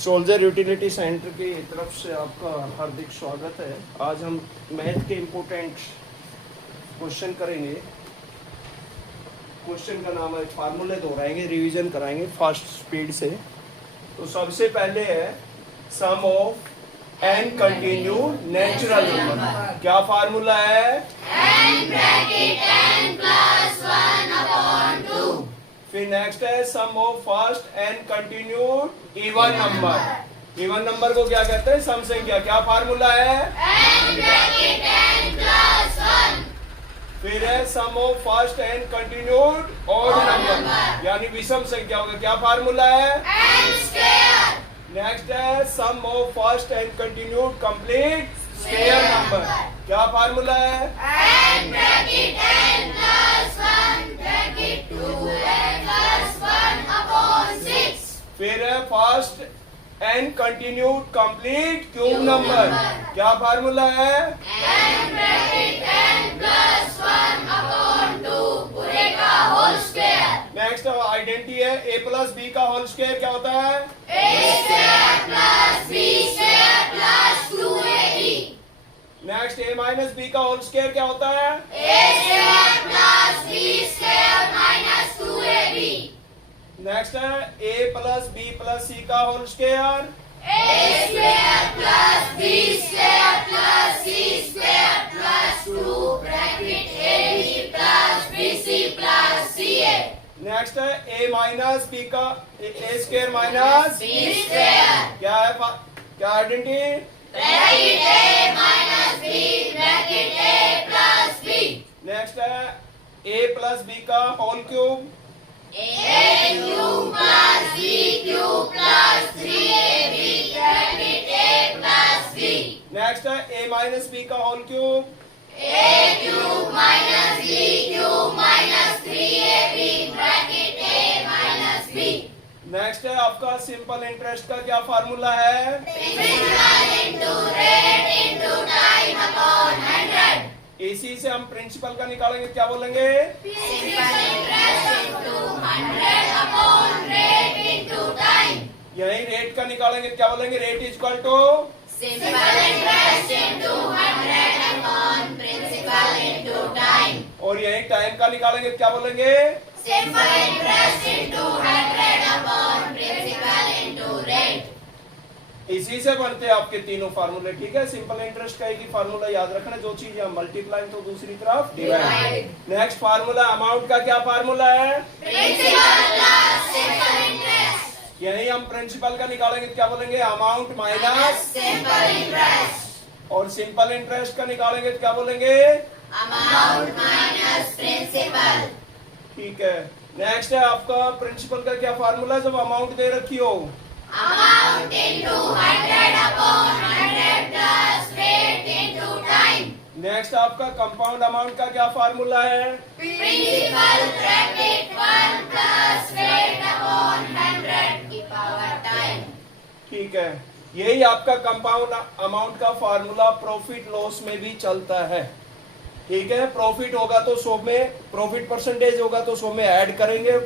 Soldier utility centre की तरफ से आपका हार्दिक स्वागत है। आज हम मैथ के इम्पोर्टेंट क्वेश्चन करेंगे। क्वेश्चन का नाम है, फार्मूले दोहराएंगे, रिवीजन कराएंगे फास्ट स्पीड से। तो सबसे पहले है sum of n continue natural number. क्या फार्मूला है? n bracket n plus 1 upon 2. फिर नेक्स्ट है sum of first N continued even number. Even number को क्या कहते हैं? सम संख्या। क्या फार्मूला है? n bracket n plus 1. फिर है sum of first N continued odd number, यानी विषम संख्या होगा। क्या फार्मूला है? n square. नेक्स्ट है sum of first N continued complete square number. क्या फार्मूला है? n bracket n plus 1 bracket 2n plus 1 upon 6. फिर है first N continued complete cube number. क्या फार्मूला है? n bracket n plus 1 upon 2 पूरे का whole square. Next identity है a plus B का होल स्क्वायर। क्या होता है? a square plus b square plus 2ab. Next a minus B का होल स्क्वायर क्या होता है? a square plus b square minus 2ab. Next है a plus B plus C का whole square. a square plus b square plus c square plus 2 bracket ab plus bc plus ca. Next है a minus B का a square minus b square क्या है? क्या identity? bracket a minus b bracket a plus b. Next है a plus B का whole cube. a cube plus b cube plus 3ab bracket a plus b. Next है a minus B का whole cube. a cube minus b cube minus 3ab bracket a minus b. Next है आपका simple interest का क्या formula है? Principal into rate into time upon 100. इसी से हम प्रिंसिपल का निकालेंगे। क्या बोलेंगे? Simple interest into 100 upon rate into time. यही रेट का निकालेंगे। क्या बोलेंगे? Rate is equal to Simple interest into 100 upon principal into time. और यही टाइम का निकालेंगे। क्या बोलेंगे? Simple interest into 100 upon principal into rate. इसी से बनते हैं आपके तीनों फार्मूले। ठीक है, सिंपल इंटरेस्ट का एक ही फार्मूला याद रखना, जो चीज है मल्टीप्लाई तो दूसरी तरफ डिवाइड। नेक्स्ट फार्मूला अमाउंट का क्या फार्मूला है? Principal plus simple interest. यही हम प्रिंसिपल का निकालेंगे। क्या बोलेंगे? Amount minus. Simple interest. और सिंपल इंटरेस्ट का निकालेंगे तो क्या बोलेंगे? Amount minus principal. ठीक है। नेक्स्ट है आपका प्रिंसिपल का क्या फार्मूला जब अमाउंट दे रखी हो? Amount into 100 upon 100 plus rate into time. Next आपका कंपाउंड अमाउंट का क्या फार्मूला है? Principal bracket 1 plus rate upon 100 की power time. ठीक है, यही आपका कंपाउंड अमाउंट का फार्मूला प्रॉफिट लॉस में भी चलता है। ठीक है, प्रॉफिट होगा तो 100 में, प्रॉफिट परसेंटेज होगा तो 100 में ऐड करेंगे,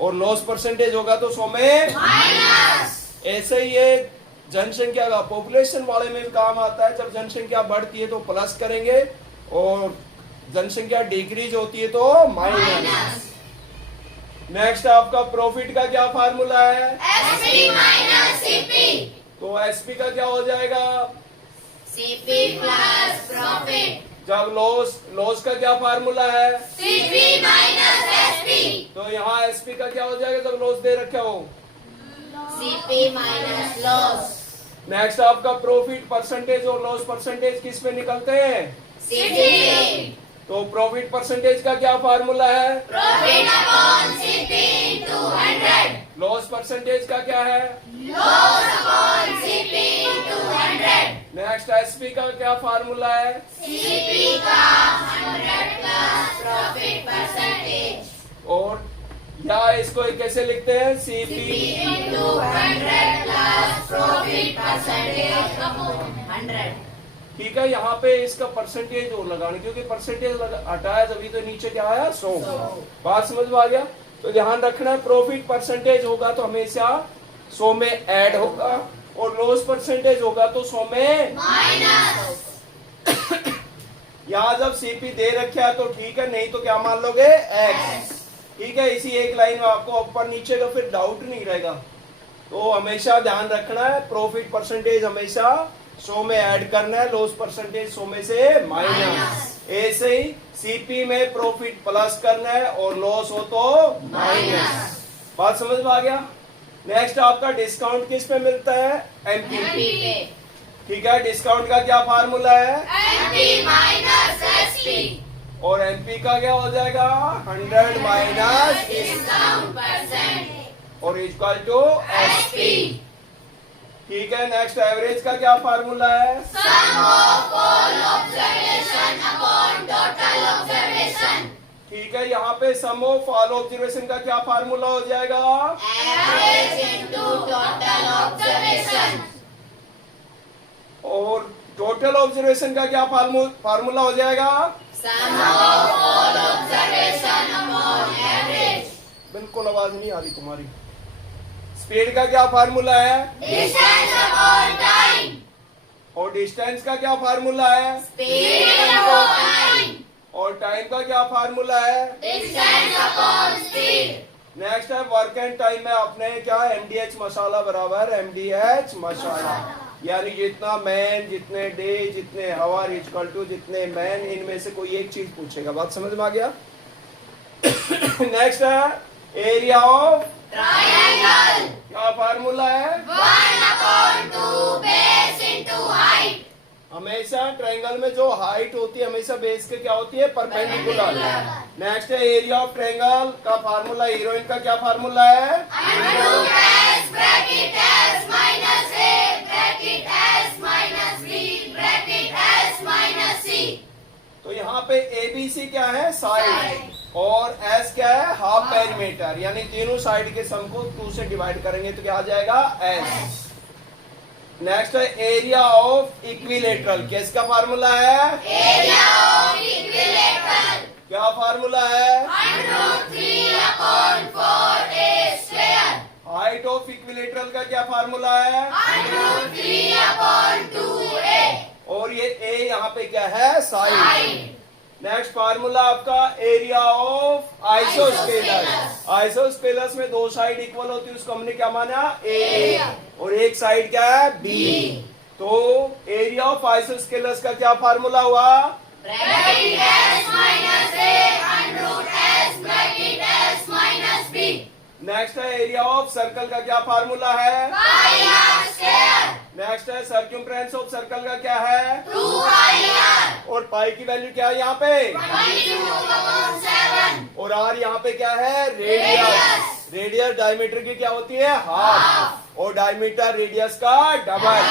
और लॉस परसेंटेज होगा तो 100 में Minus. ऐसे ही ये जनसंख्या का पॉपुलेशन वाले में भी काम आता है। जब जनसंख्या बढ़ती है तो प्लस करेंगे, और जनसंख्या डिक्रीज होती है तो माइनस। नेक्स्ट आपका प्रॉफिट का क्या फार्मूला है? SP minus CP. तो एसपी का क्या हो जाएगा? CP plus profit. जब लॉस का क्या फार्मूला है? CP minus SP. तो यहाँ एसपी का क्या हो जाएगा जब लॉस दे रखे हो? CP minus loss. नेक्स्ट आपका प्रॉफिट परसेंटेज और लॉस परसेंटेज किस में निकलते हैं? CP. तो प्रॉफिट परसेंटेज का क्या फार्मूला है? Profit upon CP into 100. Loss percentage का क्या है? Loss upon CP into 100. Next SP का क्या फार्मूला है? CP का 100 plus profit percentage. और या इसको कैसे लिखते हैं? CP into 100 plus profit percentage upon 100. ठीक है, यहाँ पे इसका परसेंटेज और लगाने, क्योंकि परसेंटेज हटाया तभी तो नीचे क्या आया? 100। बात समझ में आ गया? तो ध्यान रखना है, प्रॉफिट परसेंटेज होगा तो हमेशा 100 में ऐड होगा, और लॉस परसेंटेज होगा तो 100 में माइनस। यहाँ जब सीपी दे रखा है तो ठीक है, नहीं तो क्या मान लोगे, एक्स। ठीक है, इसी एक लाइन में आपको ऊपर नीचे का फिर डाउट नहीं रहेगा। तो हमेशा ध्यान रखना है, प्रॉफिट परसेंटेज हमेशा 100 में ऐड करना है, लॉस परसेंटेज 100 में से माइनस। ऐसे ही सीपी में प्रॉफिट प्लस करना है और लॉस हो तो माइनस। बात समझ में आ गया। नेक्स्ट आपका डिस्काउंट किस पे मिलता है, एमपी पे। ठीक है, डिस्काउंट का क्या फार्मूला है, एमपी माइनस एसपी। और एमपी का क्या हो जाएगा, 100 माइनस डिस्काउंट परसेंट और इक्वल टू एसपी। ठीक है, नेक्स्ट एवरेज का क्या फार्मूला है, sum of all observation upon total observation. ठीक है, यहाँ पे सम ऑफ ऑल ऑब्जर्वेशन का क्या फार्मूला हो जाएगा, एवरेज इनटू टोटल ऑब्जर्वेशन। और टोटल ऑब्जर्वेशन का क्या फार्मूला हो जाएगा, sum of all observation upon average. बिल्कुल आवाज नहीं आ रही तुम्हारी। स्पीड का क्या फार्मूला है, डिस्टेंस अपॉन टाइम। और डिस्टेंस का क्या फार्मूला है, स्पीड अपॉन टाइम। और टाइम का क्या फार्मूला है, डिस्टेंस अपॉन स्पीड। नेक्स्ट है वर्क एंड टाइम में आपने क्या, एमडीएच मसाला बराबर एमडीएच मसाला, यानी जितना मैन, जितने डे, जितने हावर इक्वल टू जितने मैन, इनमें से कोई एक चीज पूछेगा। बात समझ में आ गया। नेक्स्ट है एरिया ऑफ ट्रायंगल। क्या फार्मूला है, 1/2 बेस इनटू हाइट। हमेशा ट्रायंगल में जो हाइट होती है हमेशा बेस के क्या होती है, परपेंडिकुलर। नेक्स्ट है एरिया ऑफ ट्रायंगल का फार्मूला, हीरोइन का क्या फार्मूला है, under S bracket S minus A bracket S minus B bracket S minus C. तो यहाँ पे एबीसी क्या है, साइड, और एस क्या है, हाफ पेरीमीटर, यानी तीनों साइड के सम को 2 से डिवाइड करेंगे तो क्या आ जाएगा, एस। नेक्स्ट है एरिया ऑफ इक्विलेटरल, किसका फार्मूला है, एरिया ऑफ इक्विलेटरल। क्या फार्मूला है, √3/4a square. Height of equilateral का क्या फार्मूला है, √3/2a। और ये ए यहाँ पे क्या है, साइड। नेक्स्ट फार्मूला आपका एरिया ऑफ आइसोस्केलस। आइसोस्केलस में 2 साइड इक्वल होती है, उसको हमने क्या माना, ए, और एक साइड क्या है, बी। तो एरिया ऑफ आइसोस्केलस का क्या फार्मूला हुआ, bracket s minus a under s bracket s minus b। Next है एरिया ऑफ सर्कल का क्या फार्मूला है, पाई r स्क्वायर। नेक्स्ट है सर्क्यूम्फ्रेंस ऑफ सर्कल का क्या है, 2 पाई r। और पाई की वैल्यू क्या है यहाँ पे, 22/7। और आर यहाँ पे क्या है, रेडियस। रेडियस डायमीटर की क्या होती है, हाफ, और डायमीटर रेडियस का डबल।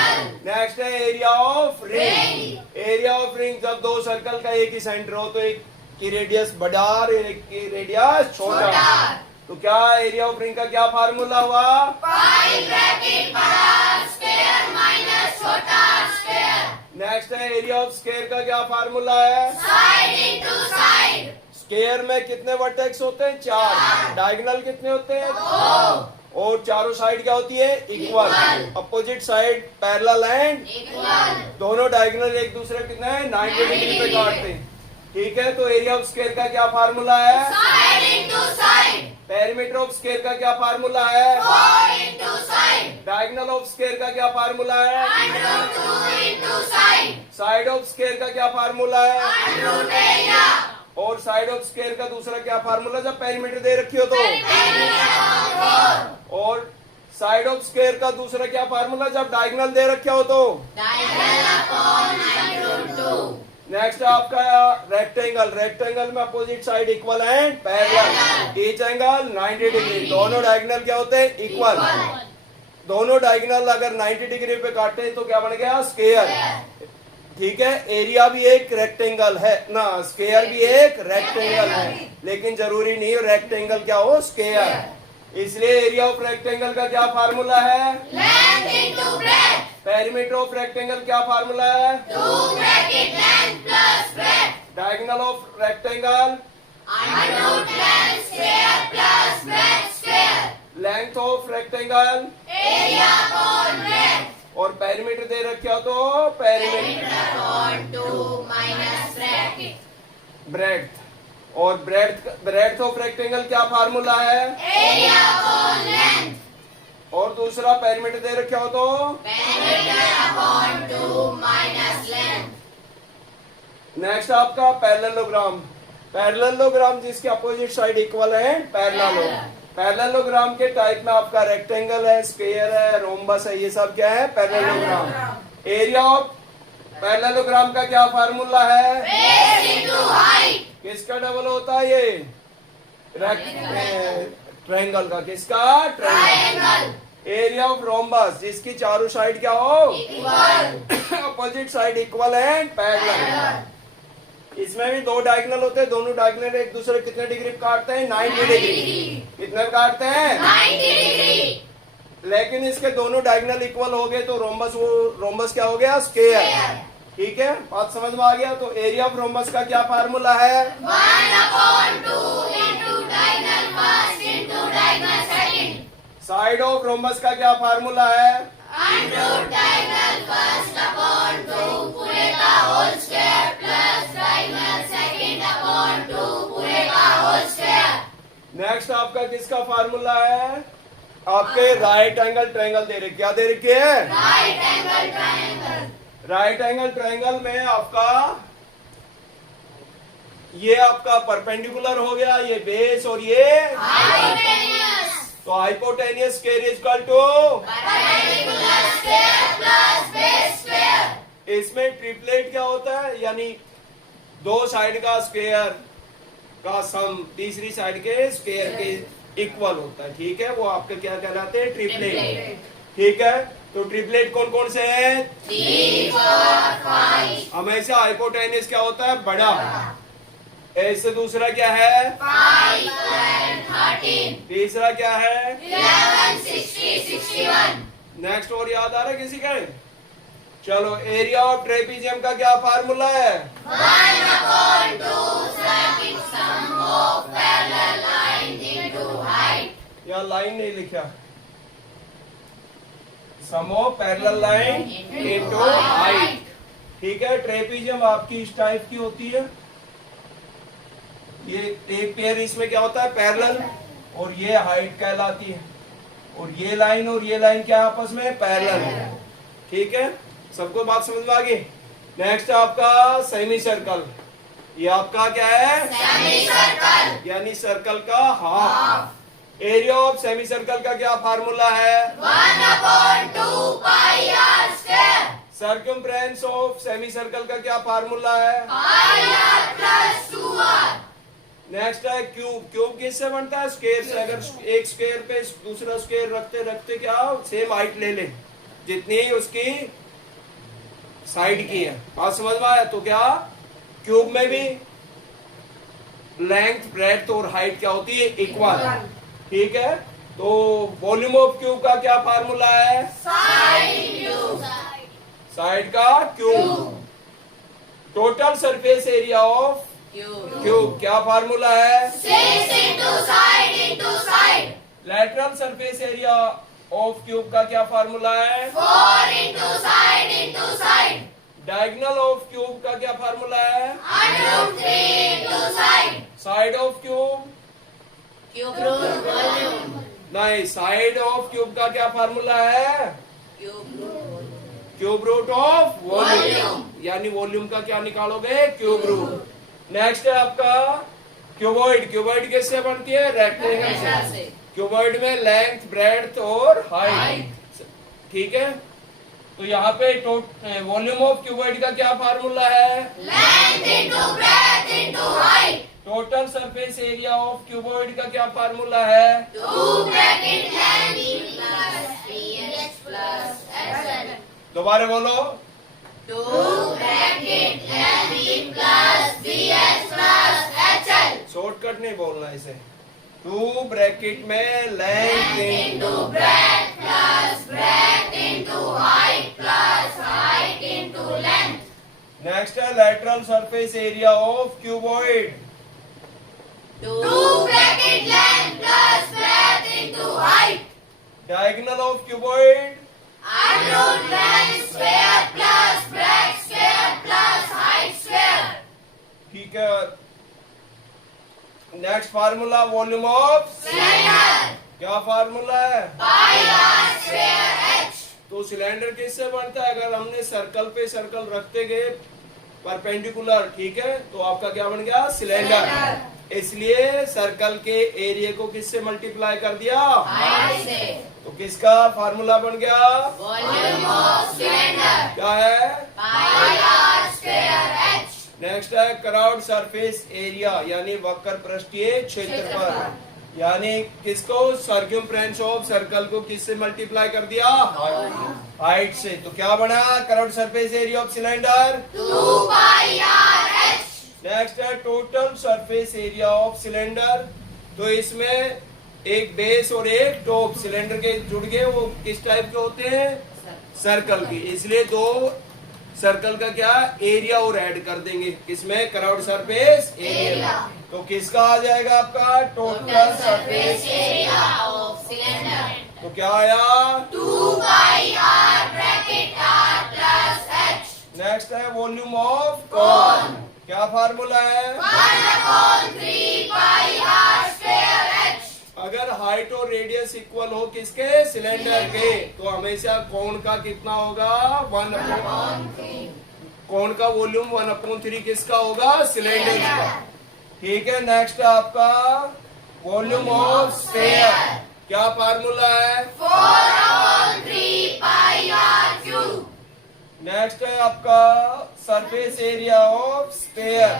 नेक्स्ट है area of ring. Area of ring, जब 2 सर्कल का एक ही सेंटर हो तो एक की रेडियस बड़ा और एक की रेडियस छोटा, तो क्या एरिया ऑफ रिंग का क्या फार्मूला हुआ, पाई ब्रैकेट बड़ा R स्क्वायर माइनस छोटा r स्क्वायर। नेक्स्ट है एरिया ऑफ स्क्वायर का क्या फार्मूला है, साइड इनटू साइड। स्क्वायर में कितने वर्टेक्स होते हैं, 4, डायगोनल कितने होते हैं, 2 और चारों साइड क्या होती है, equal. Opposite side parallel and equal. दोनों डायगोनल एक दूसरे को कितने हैं, 90 डिग्री पे काटते हैं। ठीक है, तो एरिया ऑफ स्क्वायर का क्या फार्मूला है, side into side. Perimeter of square का क्या फार्मूला है, 4 into side. Diagonal of square का क्या फार्मूला है, √2 into side. Side of square का क्या फार्मूला है, √ एरिया। और साइड ऑफ स्क्वायर का दूसरा क्या फार्मूला, जब पेरीमीटर दे रखी हो तो, और साइड ऑफ स्क्वायर का दूसरा क्या फार्मूला जब डायगोनल दे रखा हो तो, डायगोनल अपॉन √2। नेक्स्ट आपका रेक्टेंगल। रेक्टेंगल में opposite side equal and parallel, each angle 90 degree, दोनों डायगोनल क्या होते हैं, इक्वल। दोनों डायगोनल अगर 90 डिग्री पे काटे तो क्या बन गया, स्क्वायर। ठीक है, एरिया भी एक रेक्टेंगल है ना, स्क्वायर भी एक रेक्टेंगल है, लेकिन जरूरी नहीं रेक्टेंगल क्या हो, स्क्वायर। इसलिए एरिया ऑफ रेक्टेंगल का क्या फार्मूला है, length into breadth. Perimeter of rectangle क्या फार्मूला है, 2 bracket length plus breadth. Diagonal of rectangle √length square plus breadth square. Length of rectangle Area upon breadth. और perimeter दे रखा तो perimeter Upon 2 minus bracket. Breadth और breadth of rectangle क्या formula है Area upon length. और दूसरा perimeter दे रखा हो तो Perimeter upon 2 minus length. Next आपका पैरेललोग्राम पैरेललोग्राम जिसके अपोजिट साइड इक्वल है पैरेललोग्राम के टाइप में आपका रेक्टेंगल है स्क्वायर है रोम्बस है ये सब क्या है पैरेललोग्राम एरिया ऑफ पैरेललोग्राम का क्या फार्मूला है Base into height. किसका डबल होता है ये ट्रायंगल का किसका triangle Triangle. Area of rhombus जिसकी चारों साइड क्या हो Equal. अपोजिट साइड इक्वल है पैरेलल इसमें भी दो डायगोनल होते हैं दोनों डायगोनल एक दूसरे कितने डिग्री काटते हैं 90 डिग्री कितने काटते हैं 90 degree. लेकिन इसके दोनों डायगोनल इक्वल हो गए तो रोम्बस क्या हो गया स्क्वायर ठीक है बात समझ में आ गया तो एरिया ऑफ रोम्बस का क्या फार्मूला है 1 upon 2 into diagonal first into diagonal second. Side of rhombus का क्या फार्मूला है Under diagonal first upon 2 पूरे का whole square plus diagonal second upon 2 पूरे का whole square. नेक्स्ट आपका किसका फार्मूला है आपके राइट एंगल ट्रायंगल दे रखे क्या दे रखे है Right angle triangle. Right angle triangle में आपका ये आपका परपेंडिकुलर हो गया ये बेस और ये Hypotenuse. तो hypotenuse square is equal to Perpendicular square plus base square. इसमें ट्रिपलेट क्या होता है यानी दो साइड का स्क्वायर का सम तीसरी साइड के स्क्वायर के इक्वल होता है ठीक है वो आपके क्या कहलाते हैं ट्रिपलेट ठीक है तो ट्रिपलेट कौन कौन से हैं 3, 4, 5. हमेशा हाइपोटेनियस क्या होता है बड़ा ऐसे दूसरा क्या है 5, 12, 13. तीसरा क्या है 11, 60, 61. नेक्स्ट और याद आ रहा है किसी का चलो एरिया ऑफ ट्रेपीजियम का क्या फार्मूला है 1 upon 2 second sum of parallel lines into height. यहाँ लाइन नहीं लिखा sum of parallel line into height ठीक है ट्रेपीजियम आपकी इस टाइप की होती है ये एक पेयर इसमें क्या होता है पैरेलल और ये हाइट कहलाती है और ये लाइन क्या आपस में पैरेलल ठीक है सबको बात समझ में आ गई नेक्स्ट आपका सेमी सर्कल ये आपका क्या है Semicircle. यानी सर्कल का half area of semi circle का क्या फार्मूला है 1 upon 2 pi r square. Circumference of semi circle का क्या फार्मूला है Pi r plus 2r. Next है क्यूब क्यूब किससे बनता है स्क्वायर से अगर एक स्क्वायर पे दूसरा स्क्वायर रखते रखते क्या सेम हाइट ले ले जितनी उसकी साइड की है बात समझ में आया तो क्या क्यूब में भी लेंथ ब्रेड्थ और हाइट क्या होती है इक्वल ठीक है तो वॉल्यूम ऑफ क्यूब का क्या फार्मूला है Side cube. साइड का cube total surface area of cube क्या फार्मूला है 6 into side. Lateral surface area of cube का क्या फार्मूला है 4 into side. Diagonal of cube का क्या फार्मूला है Under 3 into side. Side of cube Cube root volume. नहीं साइड ऑफ क्यूब का क्या फार्मूला है क्यूब रूट ऑफ वॉल्यूम यानी वॉल्यूम का क्या निकालोगे क्यूब रूट नेक्स्ट है आपका क्यूबॉइड किससे बनती है रेक्टेंगल से क्यूबॉइड में लेंथ ब्रेड्थ और हाइट ठीक है तो यहाँ पे वॉल्यूम ऑफ क्यूबॉइड का क्या फार्मूला है Length into breadth into height. Total surface area of cuboid का क्या फार्मूला है 2 bracket length plus ph plus hl. दोबारा बोलो 2 bracket length plus ph plus hl. Shortcut नहीं बोलना इसे 2 ब्रैकेट में length Into breadth plus breadth into height plus height into length. Next है lateral surface area of cuboid 2 bracket length plus breadth into height. Diagonal of cuboid Unknown length square plus breadth square plus height square. ठीक है। Next formula volume of Cylinder. क्या formula है? Pi r square h. तो cylinder किससे बनता है? अगर हमने सर्कल पे सर्कल रखते गए परपेंडिकुलर, ठीक है, तो आपका क्या बन गया? सिलेंडर। इसलिए सर्कल के एरिया को किससे मल्टीप्लाई कर दिया? Height से. तो किसका फार्मूला बन गया? Volume of cylinder. क्या है? Pi r square h. Next है क्राउड सरफेस एरिया, यानी वक्र पृष्ठीय क्षेत्रफल, यानी किसको? सर्क्यूम्फ्रेंस ऑफ सर्कल को किससे मल्टीप्लाई कर दिया? हाइट से। तो क्या बना? Curved surface area of cylinder 2 pi r h. Next है total surface area of cylinder. तो इसमें एक बेस और एक टॉप सिलेंडर के जुड़ गए, वो किस टाइप के होते हैं? सर्कल की। इसलिए दो सर्कल का क्या एरिया और ऐड कर देंगे किसमें? Crowd surface area. तो किसका आ जाएगा आपका? Total surface. Surface area of cylinder. तो क्या आया? 2 pi r bracket r plus h. Next है वॉल्यूम ऑफ Cone. क्या फार्मूला है? 1 upon 3 pi r square h. अगर हाइट और रेडियस इक्वल हो किसके? सिलेंडर के, तो हमेशा कोण का कितना होगा? 1/3। कोण का वॉल्यूम 1/3 किसका होगा? सिलेंडर का। ठीक है। नेक्स्ट है आपका वॉल्यूम ऑफ स्फीयर। क्या फार्मूला है? 4 upon 3 pi r cube. Next है आपका सरफेस एरिया ऑफ स्फीयर।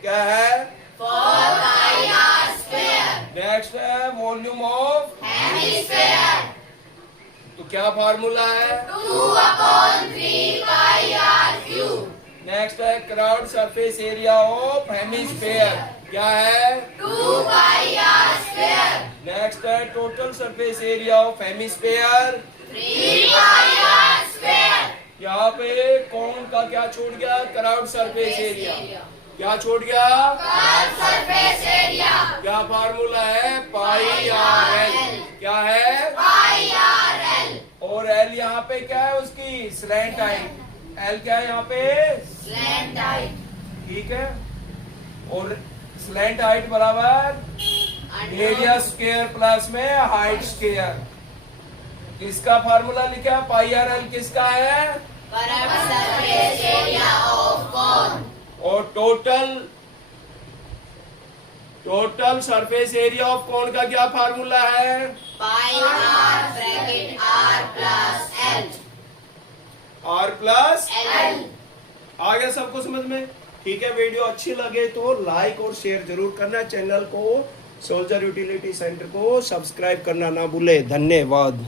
क्या है? 4 pi r square. नेक्स्ट है वॉल्यूम ऑफ। Hemisphere. तो क्या फार्मूला है? 2 upon 3 pi r cube. Next है crowd surface area of hemisphere. क्या है? 2 pi r square. नेक्स्ट है total surface area of hemisphere. 3 pi r square. यहाँ पे कोण का क्या छूट गया? Crowd surface area. क्या छूट गया? Curved surface area. क्या फार्मूला है? पाई आर एल। क्या है? Pi r l. और एल यहाँ पे क्या है? उसकी स्लैंट हाइट। एल क्या है यहाँ पे? Slant height. ठीक है। और स्लैंट हाइट बराबर एरिया स्क्वायर प्लस में हाइट स्क्वायर। किसका फार्मूला लिखा है? पाई आर एल किसका है? Curved surface area of cone. और टोटल सरफेस एरिया ऑफ कोण का क्या फार्मूला है? Pi r bracket r plus l. R plus. L. आ गया सबको समझ में? ठीक है। वीडियो अच्छी लगे तो लाइक और शेयर जरूर करना। चैनल को सोल्जर यूटिलिटी सेंटर को सब्सक्राइब करना ना भूले। धन्यवाद।